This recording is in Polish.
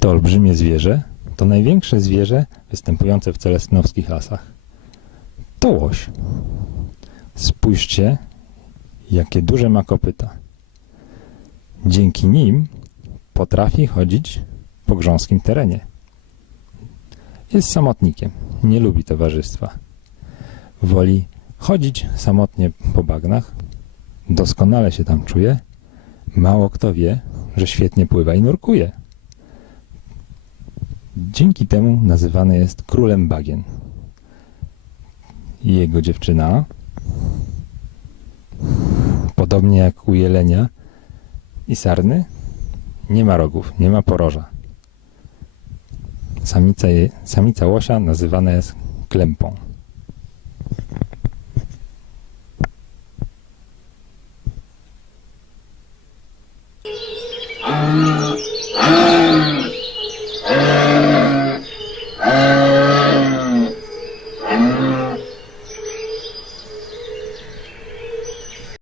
To olbrzymie zwierzę to największe zwierzę występujące w celestynowskich lasach. To łoś. Spójrzcie, jakie duże ma kopyta. Dzięki nim potrafi chodzić po grząskim terenie. Jest samotnikiem, nie lubi towarzystwa. Woli chodzić samotnie po bagnach, doskonale się tam czuje. Mało kto wie, że świetnie pływa i nurkuje. Dzięki temu nazywany jest królem bagien. Jego dziewczyna, podobnie jak u jelenia i sarny, nie ma rogów, nie ma poroża. Samica, je, samica łosia nazywana jest klempą. Amen.